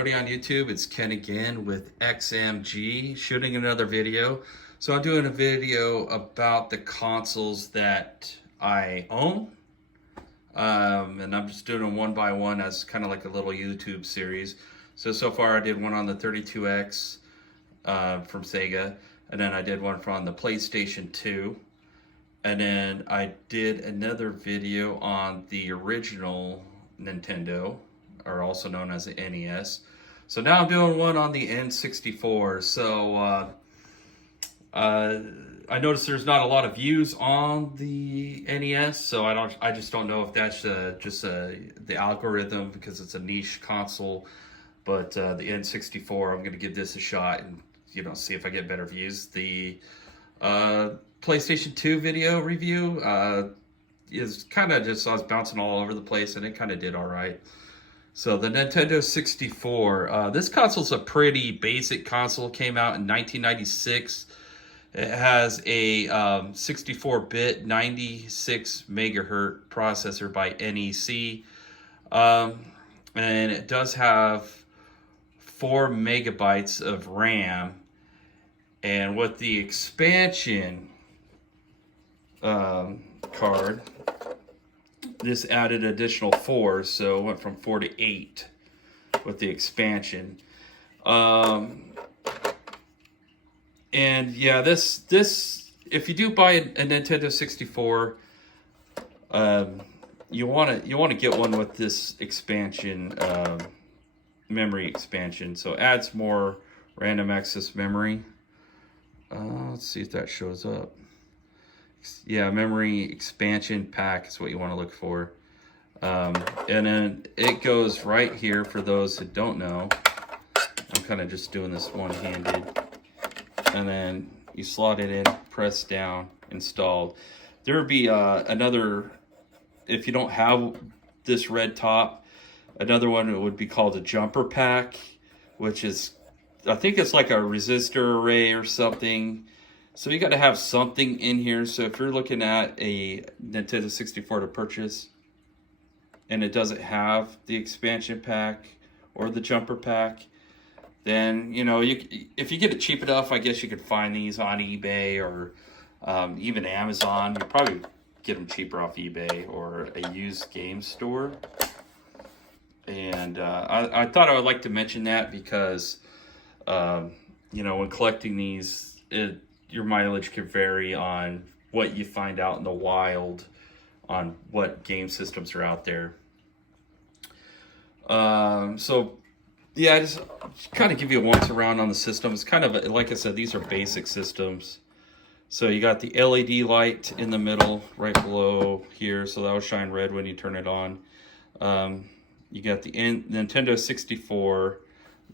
everybody on YouTube. It's Ken again with XMG, shooting another video. So I'm doing a video about the consoles that I own. And I'm just doing them one by one as kind of like a little YouTube series. So far I did one on the 32X from Sega. And then I did one from the PlayStation 2. And then I did another video on the original Nintendo, or also known as the NES. So now I'm doing one on the N64. So I noticed there's not a lot of views on the NES, so I just don't know if that's the algorithm because it's a niche console. But the N64, I'm gonna give this a shot and see if I get better views. The PlayStation 2 video review is kind of just, I was bouncing all over the place and it kind of did all right. So the Nintendo 64, this console's a pretty basic console, came out in 1996. It has a 64-bit 96 megahertz processor by NEC. And it does have 4 megabytes of RAM. And with the expansion card, this added additional 4, so it went from 4 to 8 with the expansion. And yeah, this if you do buy a Nintendo 64, you want to get one with this expansion, memory expansion. So it adds more random access memory. Let's see if that shows up. Yeah, memory expansion pack is what you want to look for. And then it goes right here for those that don't know. I'm kind of just doing this one-handed. And then you slot it in, press down, installed. There would be another, if you don't have this red top, another one would be called a jumper pack, which is, I think it's like a resistor array or something. So you got to have something in here. So if you're looking at a Nintendo 64 to purchase and it doesn't have the expansion pack or the jumper pack, then if you get it cheap enough, I guess you could find these on eBay or even Amazon. You probably get them cheaper off eBay or a used game store. And I thought I would like to mention that because when collecting these, your mileage can vary on what you find out in the wild on what game systems are out there. So yeah, I just kind of give you a once around on the system. It's kind of, like I said, these are basic systems. So you got the LED light in the middle right below here, so that will shine red when you turn it on. You got the Nintendo 64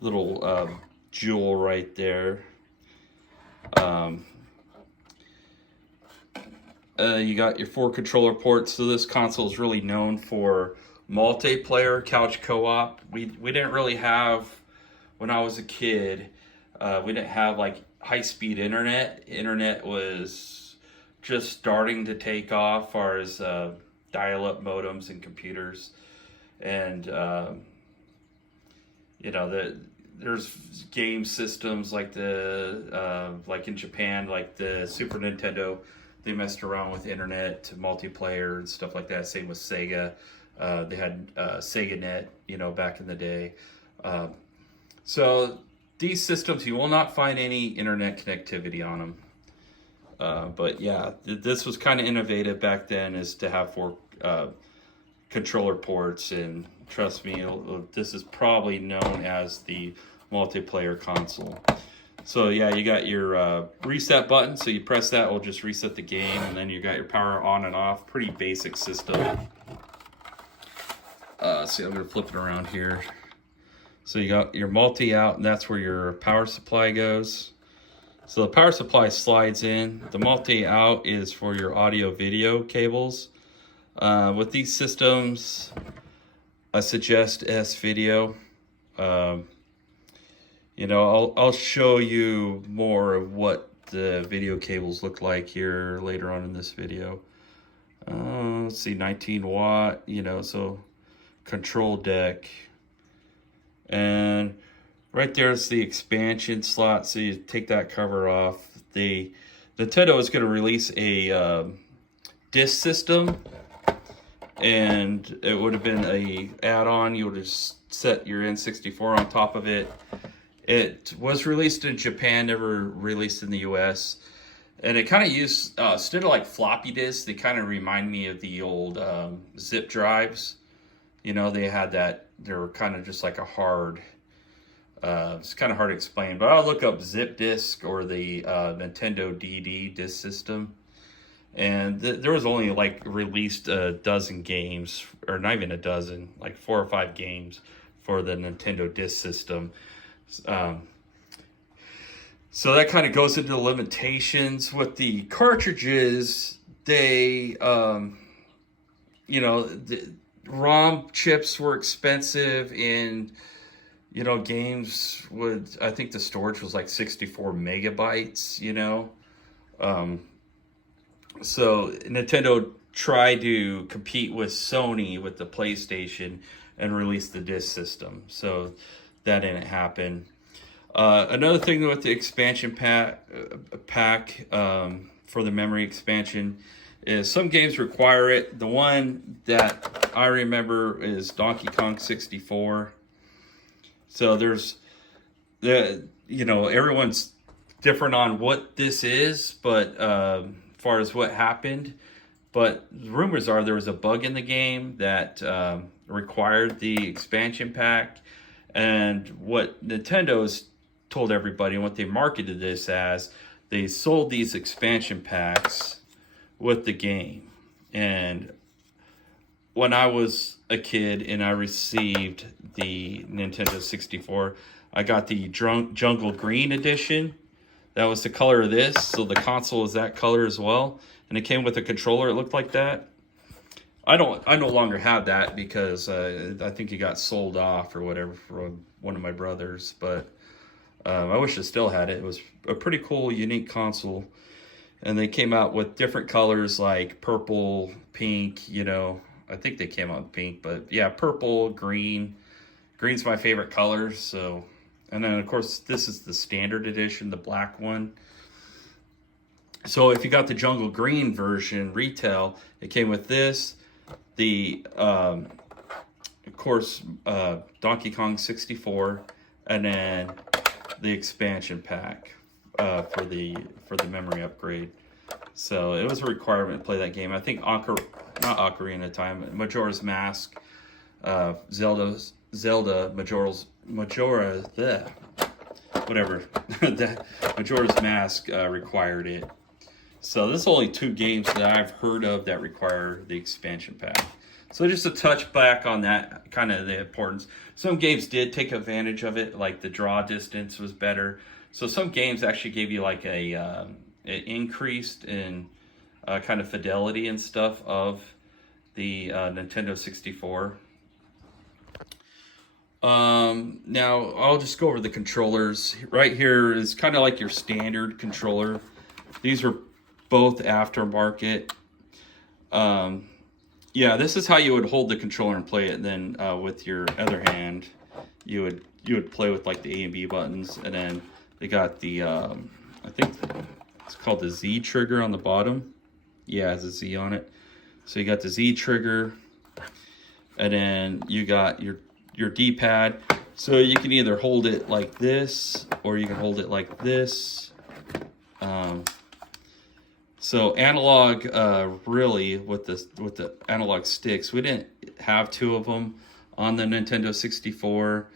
little jewel right there. You got your 4 controller ports. So this console is really known for multiplayer couch co-op. We didn't really have, when I was a kid, we didn't have like high-speed internet. Internet was just starting to take off as far as dial-up modems and computers. And there's game systems like like in Japan, like the Super Nintendo, they messed around with internet multiplayer and stuff like that. Same with Sega. They had SegaNet, back in the day. So these systems, you will not find any internet connectivity on them. But yeah, this was kind of innovative back then, is to have 4 controller ports, and trust me, this is probably known as the multiplayer console. So yeah, you got your reset button, so you press that, will just reset the game, and then you got your power on and off. Pretty basic system. See, I'm gonna flip it around here. So you got your multi out, and that's where your power supply goes. So the power supply slides in. The multi out is for your audio video cables. With these systems, I suggest S-Video. I'll show you more of what the video cables look like here later on in this video. Let's see, 19 watt, so control deck. And right there's the expansion slot. So you take that cover off. Nintendo is going to release a disc system, and it would have been a add-on. You would have set your N64 on top of it. It was released in Japan, never released in the US. And it kind of used, instead of like floppy disks, they kind of remind me of the old zip drives. You know, they had that, they were kind of just like a hard, it's kind of hard to explain. But I'll look up zip disk or the Nintendo DD disk system. And there was only like released a dozen games, or not even a dozen, like 4 or 5 games for the Nintendo disk system. So that kind of goes into the limitations with the cartridges. They, you know, the ROM chips were expensive, and you know, games would, I think the storage was like 64 megabytes. You know, so Nintendo tried to compete with Sony with the PlayStation and release the disc system. So that didn't happen. Another thing with the expansion pack for the memory expansion is some games require it. The one that I remember is Donkey Kong 64. So there's you know, everyone's different on what this is, but as far as what happened. But rumors are there was a bug in the game that required the expansion pack. And what Nintendo's told everybody, and what they marketed this as, they sold these expansion packs with the game. And when I was a kid and I received the Nintendo 64, I got the Jungle Green edition. That was the color of this, so the console is that color as well. And it came with a controller, it looked like that. I no longer have that because I think it got sold off or whatever from one of my brothers. But I wish I still had it. It was a pretty cool, unique console. And they came out with different colors like purple, pink, you know. I think they came out with pink, but yeah, purple, green. Green's my favorite color, so. And then, of course, this is the standard edition, the black one. So if you got the Jungle Green version retail, it came with this, the, of course, Donkey Kong 64, and then the expansion pack for the memory upgrade. So it was a requirement to play that game. I think not Ocarina of Time, Majora's Mask, Zelda, Majora's Mask required it. So there's only 2 games that I've heard of that require the expansion pack. So just to touch back on that, kind of the importance. Some games did take advantage of it, like the draw distance was better. So some games actually gave you like it increased in kind of fidelity and stuff of the Nintendo 64. Now I'll just go over the controllers. Right here is kind of like your standard controller. These are both aftermarket. Yeah, this is how you would hold the controller and play it. And then with your other hand, you would play with like the A and B buttons. And then they got the I think it's called the Z trigger on the bottom. Yeah, it has a Z on it. So you got the Z trigger, and then you got your D-pad. So you can either hold it like this, or you can hold it like this. So analog, really, with the analog sticks, we didn't have 2 of them on the Nintendo 64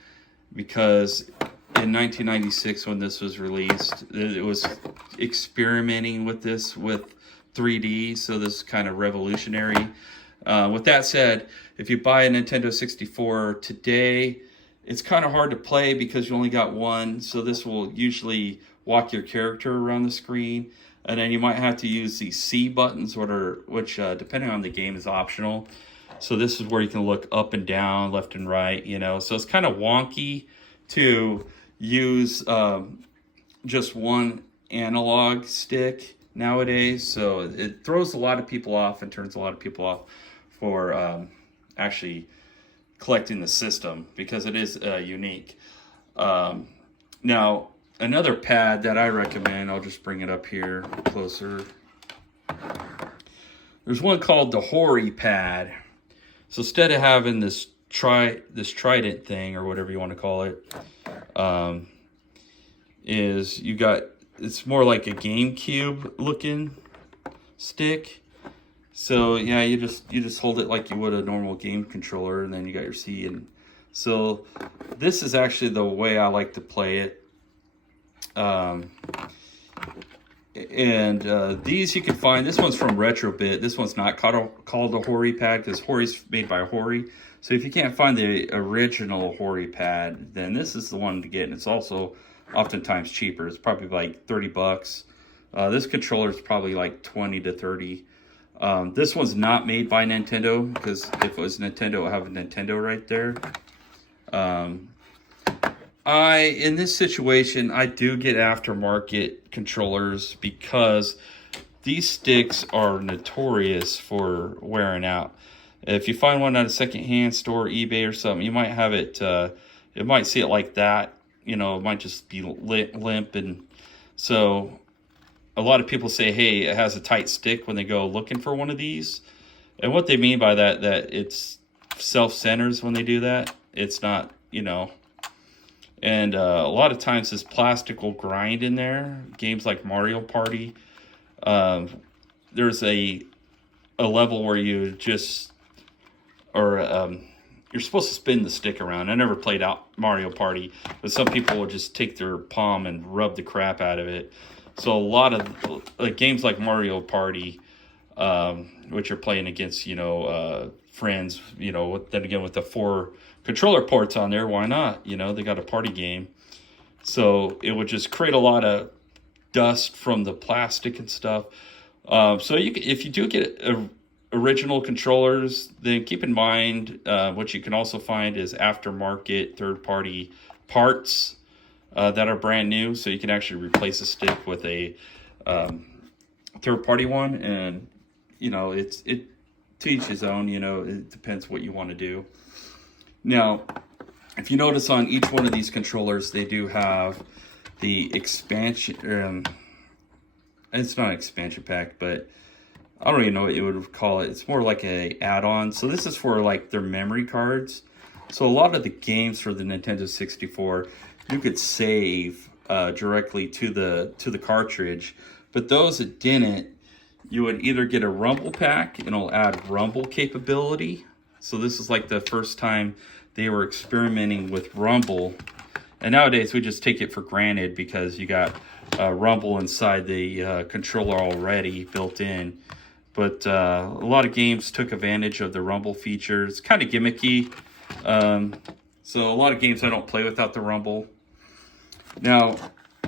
because in 1996 when this was released, it was experimenting with this with 3D, so this is kind of revolutionary. With that said, if you buy a Nintendo 64 today, it's kind of hard to play because you only got one, so this will usually walk your character around the screen. And then you might have to use these C buttons, which depending on the game is optional. So this is where you can look up and down, left and right, you know. So it's kind of wonky to use just one analog stick nowadays. So it throws a lot of people off and turns a lot of people off for actually collecting the system because it is unique. Now, another pad that I recommend, I'll just bring it up here closer. There's one called the Hori pad. So instead of having this trident thing or whatever you want to call it, it's more like a GameCube looking stick. So yeah, you just hold it like you would a normal game controller, and then you got your C. And so this is actually the way I like to play it. These you can find. This one's from Retrobit. This one's not called a Hori pad because Hori's made by Hori. So if you can't find the original Hori pad, then this is the one to get. And it's also oftentimes cheaper. It's probably like 30 bucks. This controller is probably like 20 to 30. This one's not made by Nintendo, because if it was Nintendo, it would have a Nintendo right there. In this situation, I do get aftermarket controllers because these sticks are notorious for wearing out. If you find one at a secondhand store, eBay or something, you might have it, it might see it like that. You know, it might just be limp. And so a lot of people say, hey, it has a tight stick when they go looking for one of these. And what they mean by that it's self-centers when they do that. It's not, you know. And a lot of times this plastic will grind in there. Games like Mario Party, there's a level where you just, you're supposed to spin the stick around. I never played out Mario Party, but some people will just take their palm and rub the crap out of it. So a lot of games like Mario Party, which you're playing against, you know, friends, you know, then again with the 4 controller ports on there, why not? You know, they got a party game. So it would just create a lot of dust from the plastic and stuff. So if you do get original controllers, then keep in mind what you can also find is aftermarket third-party parts that are brand new. So you can actually replace a stick with a third-party one. And, you know, to each his own, you know, it depends what you want to do. Now, if you notice on each one of these controllers, they do have the expansion, it's not an expansion pack, but I don't even know what you would call it. It's more like a add-on. So this is for like their memory cards. So a lot of the games for the Nintendo 64, you could save directly to the cartridge, but those that didn't, you would either get a Rumble pack and it'll add Rumble capability. So this is like the first time they were experimenting with Rumble. And nowadays we just take it for granted because you got Rumble inside the controller already built in. But a lot of games took advantage of the Rumble features. Kind of gimmicky. So a lot of games I don't play without the Rumble. Now,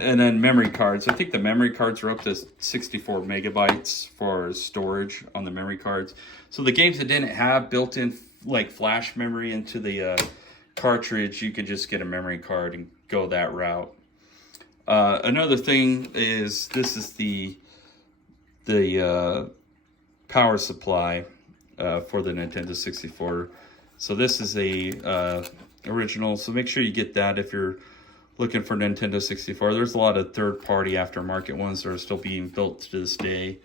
and then memory cards. I think the memory cards are up to 64 megabytes for storage on the memory cards. So the games that didn't have built-in like flash memory into the cartridge, you could just get a memory card and go that route. Another thing is this is the power supply for the Nintendo 64. So this is a original. So make sure you get that if you're looking for Nintendo 64. There's a lot of third-party aftermarket ones that are still being built to this day.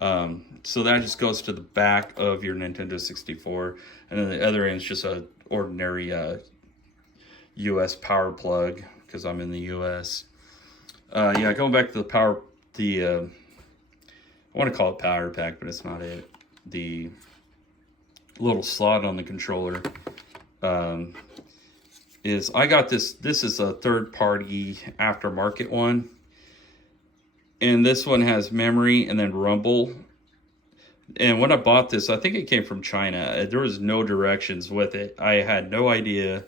So that just goes to the back of your Nintendo 64, and then the other end is just a ordinary US power plug because I'm in the US. Yeah, going back to I want to call it power pack, but it's not it. The little slot on the controller is, I got this is a third-party aftermarket one. And this one has memory and then Rumble. And when I bought this, I think it came from China. There was no directions with it. I had no idea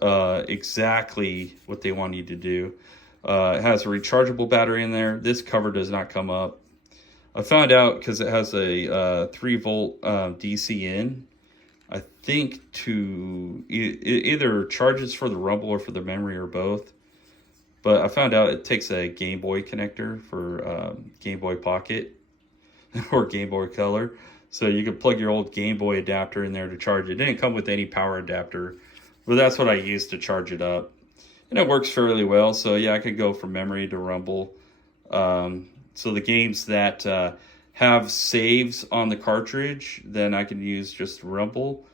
exactly what they want you to do. It has a rechargeable battery in there. This cover does not come up. I found out because it has a 3-volt DC in. I think to either charges for the Rumble or for the memory or both. But I found out it takes a Game Boy connector for Game Boy Pocket or Game Boy Color. So you could plug your old Game Boy adapter in there to charge it. It didn't come with any power adapter, but that's what I used to charge it up. And it works fairly well. So yeah, I could go from memory to Rumble. So the games that have saves on the cartridge, then I can use just Rumble.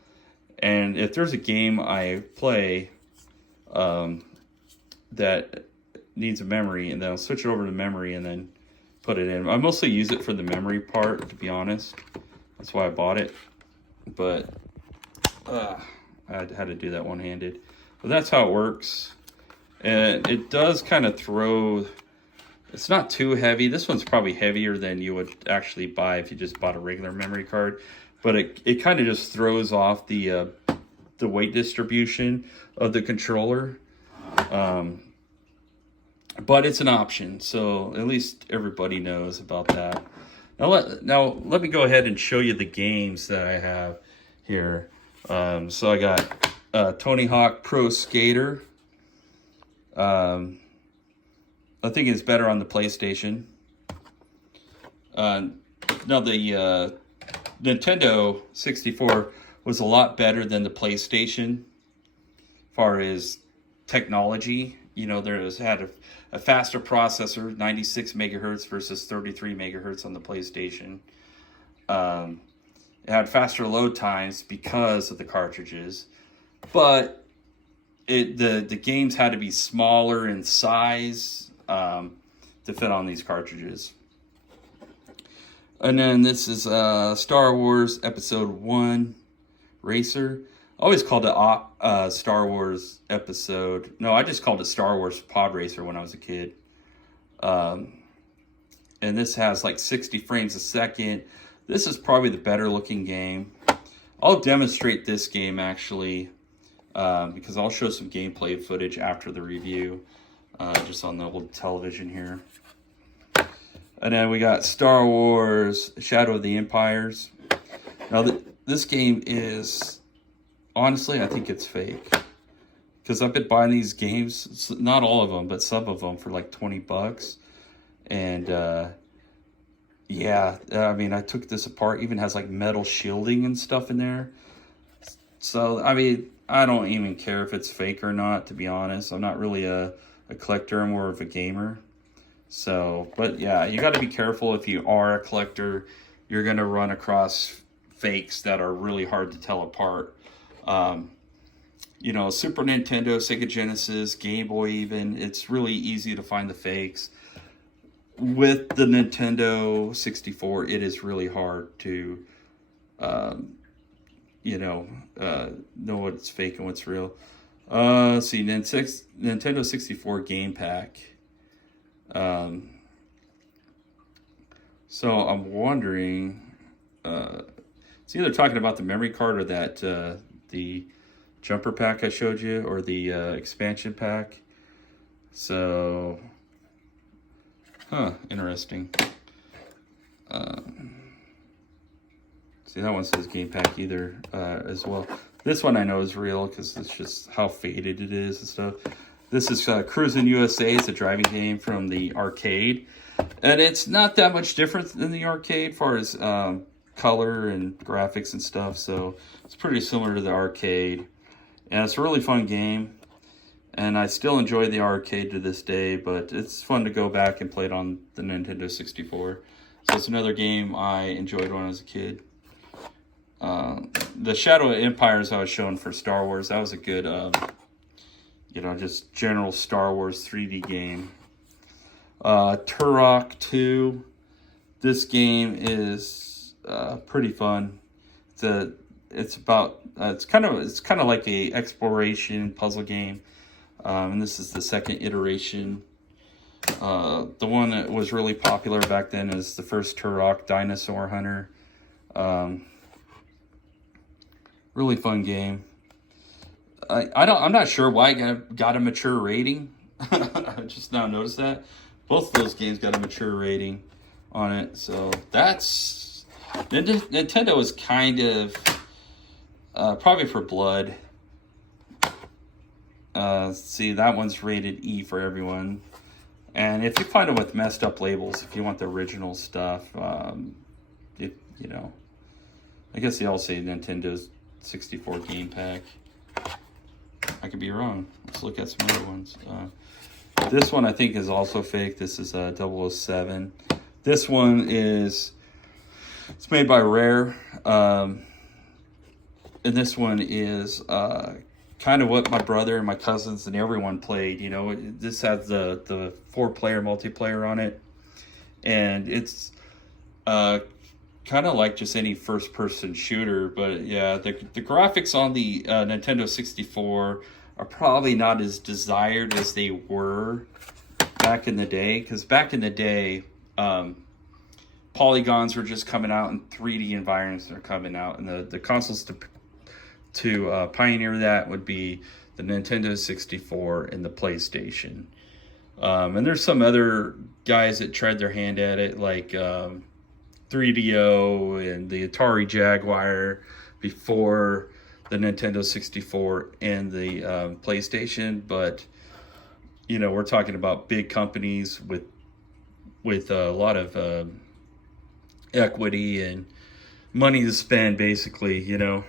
And if there's a game I play that needs a memory, and then I'll switch it over to memory and then put it in. I mostly use it for the memory part, to be honest. That's why I bought it. But I had to do that one-handed. But that's how it works. And it does kind of throw... It's not too heavy. This one's probably heavier than you would actually buy if you just bought a regular memory card. But it kind of just throws off the weight distribution of the controller. But it's an option, so at least everybody knows about that. Now let me go ahead and show you the games that I have here. So I got Tony Hawk Pro Skater. I think it's better on the PlayStation. Now the Nintendo 64 was a lot better than the PlayStation as far as technology. You know, had a faster processor, 96 megahertz versus 33 megahertz on the PlayStation. It had faster load times because of the cartridges, but the games had to be smaller in size to fit on these cartridges. And then this is Star Wars Episode 1 Racer. I always called it Star Wars Episode. No, I just called it Star Wars Pod Racer when I was a kid. And this has like 60 frames a second. This is probably the better looking game. I'll demonstrate this game actually because I'll show some gameplay footage after the review just on the old television here. And then we got Star Wars Shadow of the Empires. Now this game is, honestly, I think it's fake. Because I've been buying these games, not all of them, but some of them for like 20 bucks. And yeah, I mean, I took this apart. Even has like metal shielding and stuff in there. So, I mean, I don't even care if it's fake or not, to be honest. I'm not really a collector, I'm more of a gamer. So, but yeah, you got to be careful if you are a collector. You're going to run across fakes that are really hard to tell apart. You know, Super Nintendo, Sega Genesis, Game Boy even, it's really easy to find the fakes. With the Nintendo 64, it is really hard to, you know what's fake and what's real. Let's see, Nintendo 64 game pack. So I'm wondering, it's either talking about the memory card or that the jumper pack I showed you, or the expansion pack. So, interesting. See, that one says game pack either as well. This one I know is real because it's just how faded it is and stuff. This is Cruisin' USA. It's a driving game from the arcade. And it's not that much different than the arcade as far as color and graphics and stuff. So it's pretty similar to the arcade. And it's a really fun game. And I still enjoy the arcade to this day. But it's fun to go back and play it on the Nintendo 64. So it's another game I enjoyed when I was a kid. The Shadow of Empires I was showing for Star Wars, that was a good, you know, just general Star Wars 3D game. Turok 2, this game is pretty fun. It's kind of like a exploration puzzle game, and this is the second iteration. The one that was really popular back then is the first Turok, Dinosaur Hunter. Really fun game. I'm not sure why it got a mature rating. I just now noticed that. Both of those games got a mature rating on it. So that's... Nintendo is kind of... probably for blood. See, that one's rated E for everyone. And if you find them with messed up labels, if you want the original stuff, you know... I guess they all say Nintendo 64 game pack. I could be wrong. Let's look at some other ones. This one I think is also fake. This is 007. This one is, it's made by Rare. And this one is kind of what my brother and my cousins and everyone played. You know, this has the 4-player multiplayer on it. And it's kind of like just any first-person shooter. But yeah, the graphics on the Nintendo 64 are probably not as desired as they were back in the day. Because back in the day, polygons were just coming out and 3D environments are coming out. And the consoles to pioneer that would be the Nintendo 64 and the PlayStation. And there's some other guys that tried their hand at it, like 3DO and the Atari Jaguar before the Nintendo 64 and the PlayStation. But, you know, we're talking about big companies with a lot of equity and money to spend, basically. You know,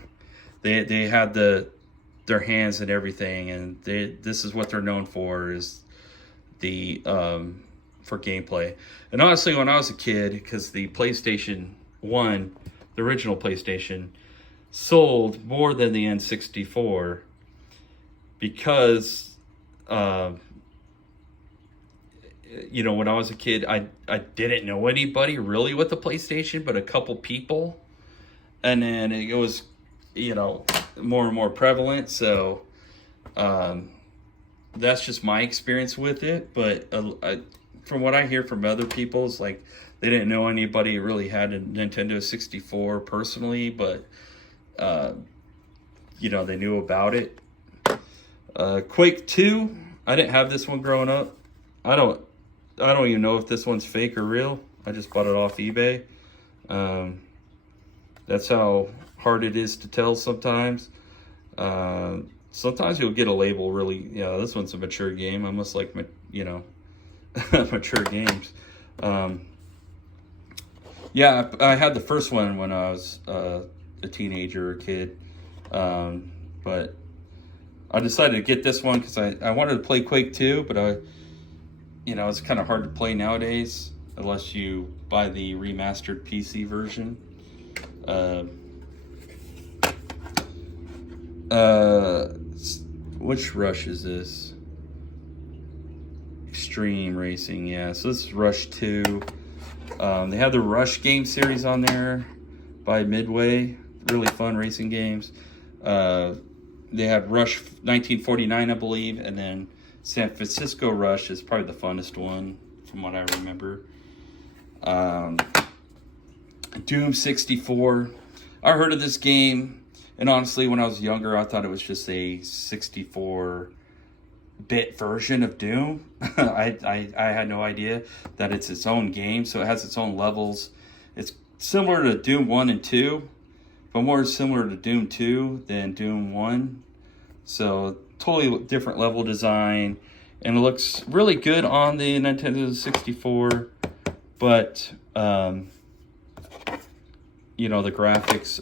they had their hands in everything, and this is what they're known for, is the for gameplay. And honestly, when I was a kid, because the PlayStation 1, the original PlayStation, sold more than the N64, because you know, when I was a kid, I didn't know anybody really with the PlayStation, but a couple people, and then it was, you know, more and more prevalent. So that's just my experience with it. But from what I hear from other people, it's like they didn't know anybody who really had a Nintendo 64 personally, but you know, they knew about it. Quake 2, I didn't have this one growing up. I don't even know if this one's fake or real. I just bought it off eBay. That's how hard it is to tell sometimes. Sometimes you'll get a label really, yeah, this one's a mature game, almost like, you know, mature games. Yeah, I had the first one when I was a teenager or kid, but I decided to get this one because I wanted to play Quake 2, but you know, it's kind of hard to play nowadays unless you buy the remastered PC version. Which Rush is this? Extreme Racing, yeah. So this is Rush 2. They have the Rush game series on there by Midway. Really fun racing games. They had Rush 1949, I believe, and then San Francisco Rush is probably the funnest one from what I remember. Doom 64. I heard of this game, and honestly, when I was younger, I thought it was just a 64-bit version of Doom. I had no idea that it's its own game, so it has its own levels. It's similar to Doom 1 and 2, but more similar to Doom 2 than Doom 1. So totally different level design, and it looks really good on the Nintendo 64, but you know, the graphics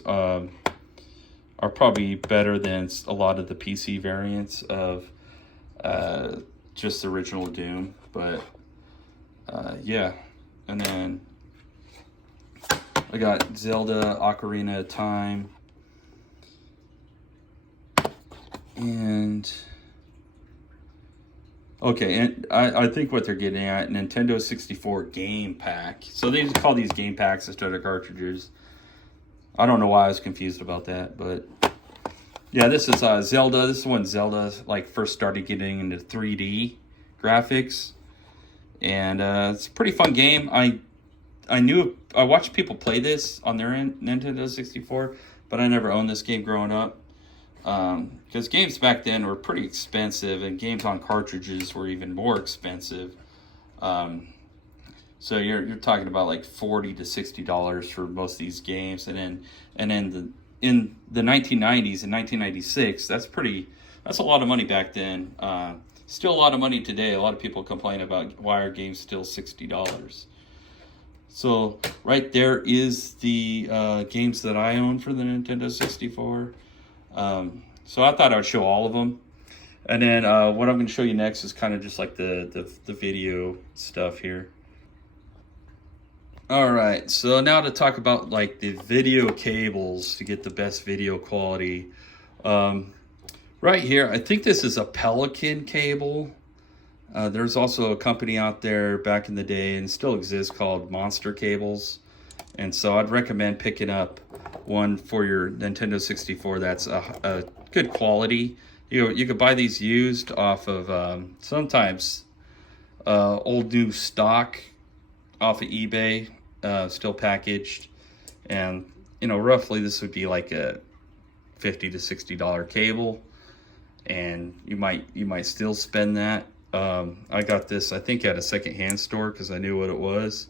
are probably better than a lot of the PC variants of just the original Doom. But yeah, and then I got Zelda Ocarina of Time, and okay, and I think what they're getting at, Nintendo 64 game pack. So they just call these game packs instead of cartridges. I don't know why I was confused about that, but yeah, this is Zelda. This is when Zelda like first started getting into 3D graphics, and it's a pretty fun game. I watched people play this on their Nintendo 64, but I never owned this game growing up, because games back then were pretty expensive, and games on cartridges were even more expensive. So you're talking about like $40 to $60 for most of these games, and then in the 1990s and 1996, that's a lot of money back then. Still a lot of money today. A lot of people complain about why are games still $60. So right there is the games that I own for the Nintendo 64. So I thought I would show all of them. And then what I'm going to show you next is kind of just like the video stuff here. All right, so now to talk about like the video cables to get the best video quality. Right here, I think this is a Pelican cable. There's also a company out there back in the day and still exists called Monster Cables. And so I'd recommend picking up one for your Nintendo 64 that's a good quality. You could buy these used off of sometimes old new stock off of eBay, still packaged. And, you know, roughly this would be like a $50 to $60 cable. And you might still spend that. I got this, I think, at a secondhand store because I knew what it was.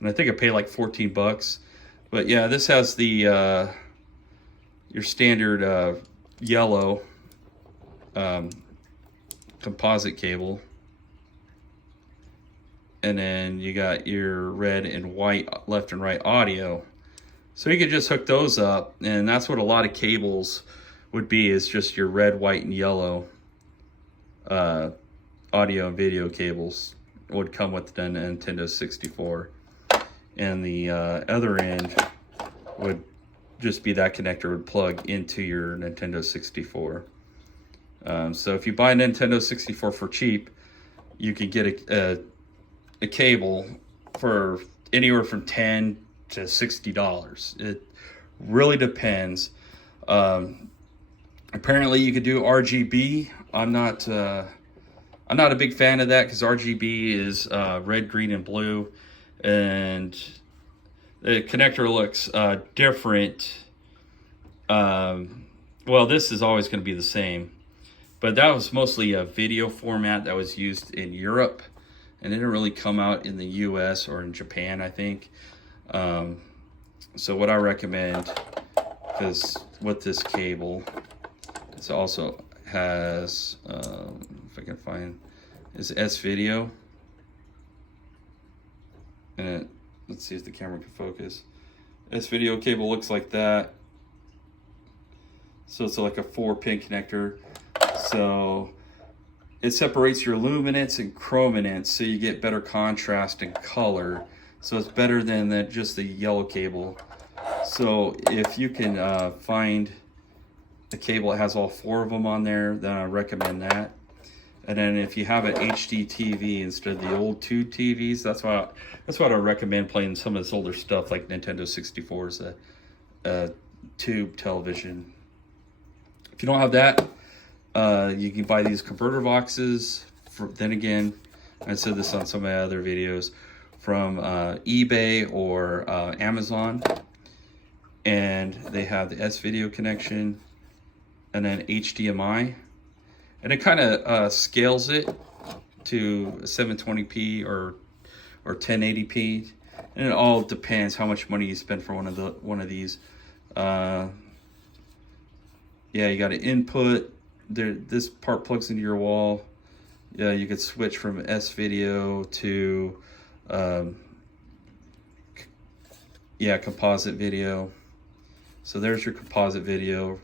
And I think I paid like 14 bucks. But yeah, this has the your standard yellow composite cable. And then you got your red and white left and right audio. So you could just hook those up, and that's what a lot of cables would be, is just your red, white, and yellow audio and video cables would come with the Nintendo 64. And the other end would just be that connector would plug into your Nintendo 64. So if you buy a Nintendo 64 for cheap, you could get a cable for anywhere from $10 to $60. It really depends. Apparently you could do RGB. I'm not a big fan of that because RGB is red, green, and blue, and the connector looks different. Well, this is always going to be the same, but that was mostly a video format that was used in Europe, and it didn't really come out in the US or in Japan, I think. So what I recommend, because with this cable, it also has, if I can find, is S-Video. And let's see if the camera can focus. S-Video cable looks like that. So it's like a 4-pin connector. So it separates your luminance and chrominance, so you get better contrast and color. So it's better than just the yellow cable. So if you can find a cable that has all 4 of them on there, then I recommend that. And then if you have an HD TV instead of the old tube TVs, that's what I recommend playing some of this older stuff like Nintendo 64 is a tube television. If you don't have that, you can buy these converter boxes. Then again, I said this on some of my other videos, from eBay or Amazon. And they have the S-Video connection and then HDMI. And it kind of scales it to 720p or 1080p. And it all depends how much money you spend for one of these. Yeah, you got an input. This part plugs into your wall. Yeah, you could switch from S-Video to composite video. So there's your composite video,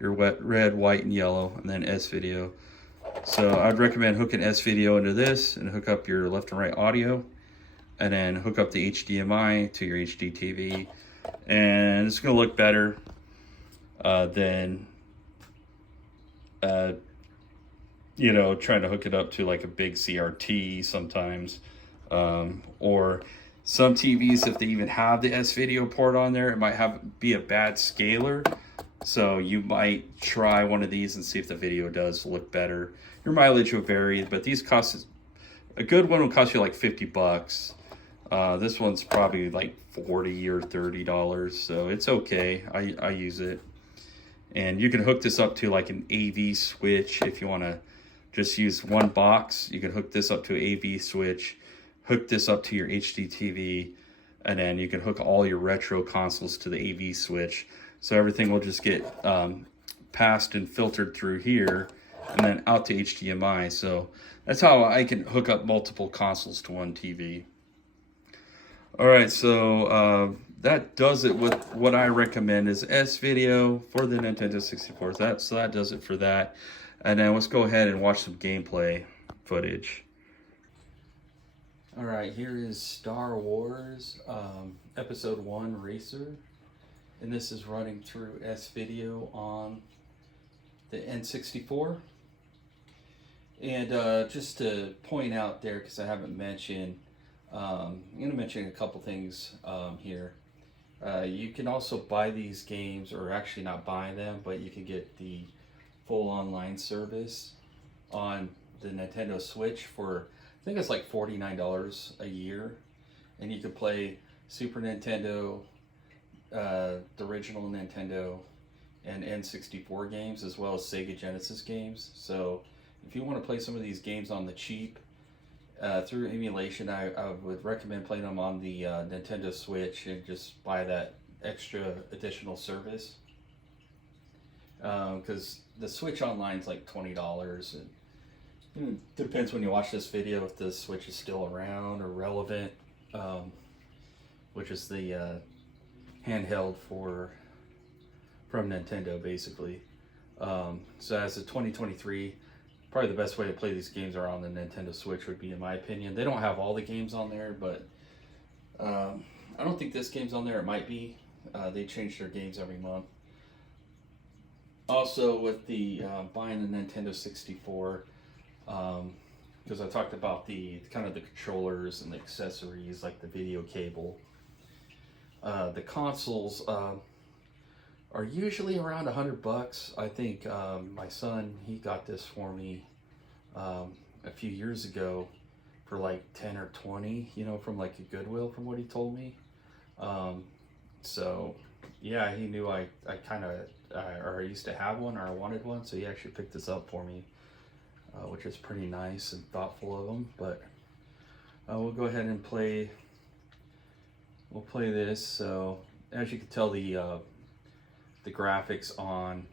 your red, white, and yellow, and then S-Video. So I'd recommend hooking S-Video into this and hook up your left and right audio, and then hook up the HDMI to your HD TV, and it's gonna look better than trying to hook it up to like a big CRT sometimes, or some TVs, if they even have the S-Video port on there, it might be a bad scaler. So you might try one of these and see if the video does look better. Your mileage will vary, but these a good one will cost you like 50 bucks. This one's probably like $40 or $30, so it's okay. I use it. And you can hook this up to like an AV switch if you want to just use one box. You can hook this up to an AV switch, hook this up to your HD TV, and then you can hook all your retro consoles to the AV switch. So everything will just get passed and filtered through here and then out to HDMI. So that's how I can hook up multiple consoles to one TV. All right, so that does it with what I recommend is S-Video for the Nintendo 64. So that does it for that. And then let's go ahead and watch some gameplay footage. All right, here is Star Wars Episode 1 Racer. And this is running through S-Video on the N64. And just to point out there, because I haven't mentioned, I'm going to mention a couple things here. You can also buy these games, or actually not buy them, but you can get the full online service on the Nintendo Switch for, I think it's like $49 a year. And you can play Super Nintendo, the original Nintendo, and N64 games, as well as Sega Genesis games. So if you want to play some of these games on the cheap, through emulation, I would recommend playing them on the Nintendo Switch and just buy that extra additional service. Because the Switch Online is like $20, and depends when you watch this video if the Switch is still around or relevant, which is the handheld from Nintendo, basically. So as of 2023. Probably the best way to play these games are on the Nintendo Switch would be, in my opinion. They don't have all the games on there, but I don't think this game's on there. It might be. They change their games every month. Also, with the buying the Nintendo 64, because I talked about the kind of the controllers and the accessories, like the video cable. The consoles are usually around $100. I think my son, he got this for me a few years ago for like 10 or 20, from like a Goodwill, from what he told me. So yeah, he knew I used to have one, or I wanted one, so he actually picked this up for me, which is pretty nice and thoughtful of him. But we'll go ahead and play this. So as you can tell, the graphics on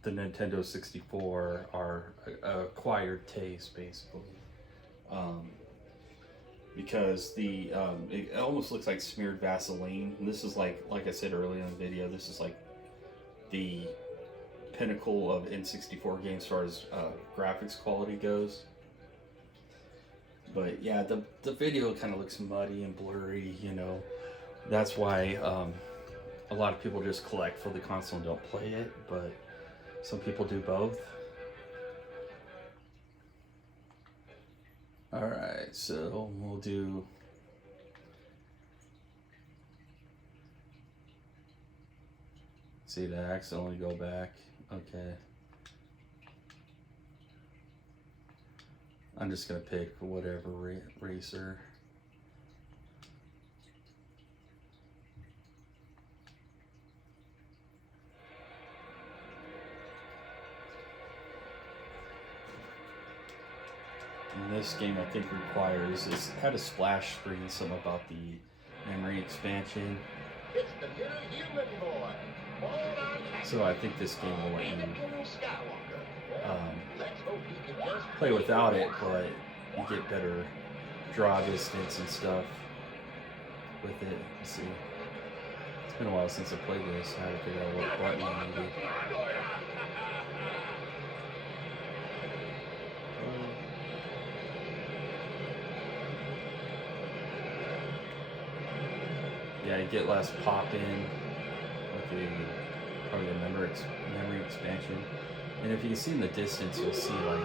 the Nintendo 64 are acquired taste, basically, because it almost looks like smeared Vaseline. And this is like I said earlier in the video, this is like the pinnacle of N64 games as far as graphics quality goes. But yeah, the video kind of looks muddy and blurry. That's why a lot of people just collect for the console and don't play it, but some people do both. Alright, so we'll do... See, to accidentally go back. Okay. I'm just going to pick whatever racer. And this game, I think, had a splash screen, something about the memory expansion. It's the new human boy. So I think this game will let you play without it, but you get better draw distance and stuff with it. Let's see. It's been a while since I played this. I had to figure out what button I needed. Yeah, you get less pop in with probably the memory expansion. And if you see in the distance, you'll see like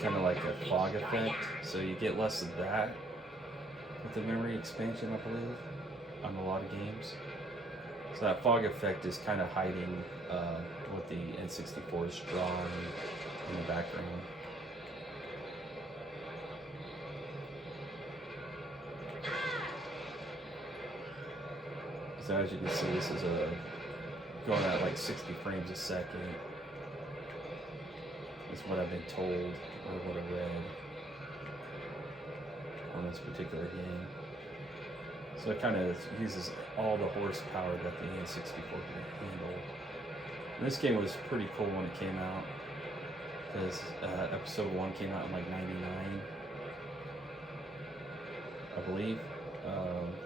kind of like a fog effect. So you get less of that with the memory expansion, I believe, on a lot of games. So that fog effect is kind of hiding what the N64 is drawing in the background. So as you can see, this is going at like 60 frames a second. That's what I've been told, or what I read on this particular game. So it kind of uses all the horsepower that the N64 can handle. And this game was pretty cool when it came out, because episode 1 came out in like '99. I believe,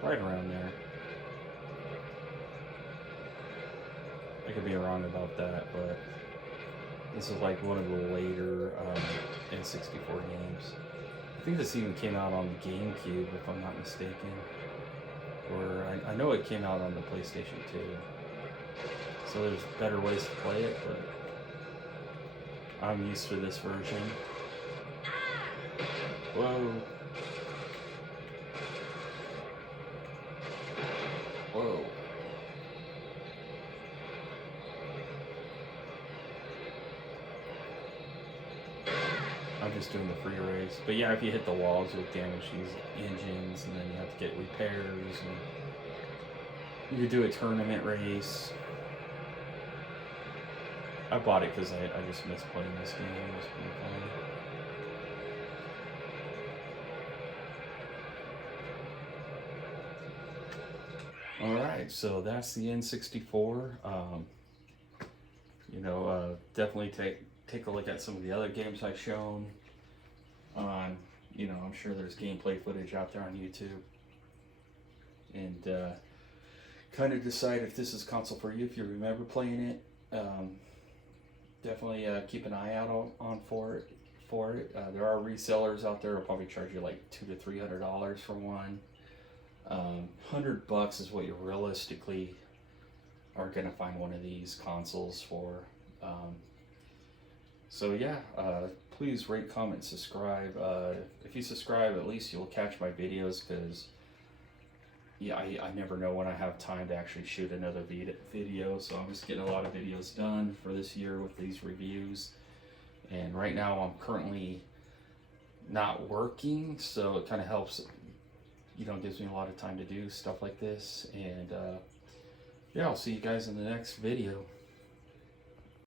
right around there. I could be wrong about that, but this is like one of the later N64 games. I think this even came out on the GameCube, if I'm not mistaken. Or I know it came out on the PlayStation 2. So there's better ways to play it, but I'm used to this version. Whoa. Whoa. I'm just doing the free race. But yeah, if you hit the walls, you'll damage these engines, and then you have to get repairs. And you could do a tournament race. I bought it because I just miss playing this game. It was pretty fun. Alright, so that's the N64. Definitely take a look at some of the other games I've shown on, I'm sure there's gameplay footage out there on YouTube. And kind of decide if this is console for you, if you remember playing it. Definitely keep an eye out on for it. There are resellers out there who'll probably charge you like $200 to $300 for one. $100 is what you realistically are gonna find one of these consoles for. So yeah, please rate, comment, subscribe. If you subscribe, at least you'll catch my videos, because yeah, I never know when I have time to actually shoot another video. So I'm just getting a lot of videos done for this year with these reviews. And right now I'm currently not working, so it kind of helps, gives me a lot of time to do stuff like this. And yeah, I'll see you guys in the next video.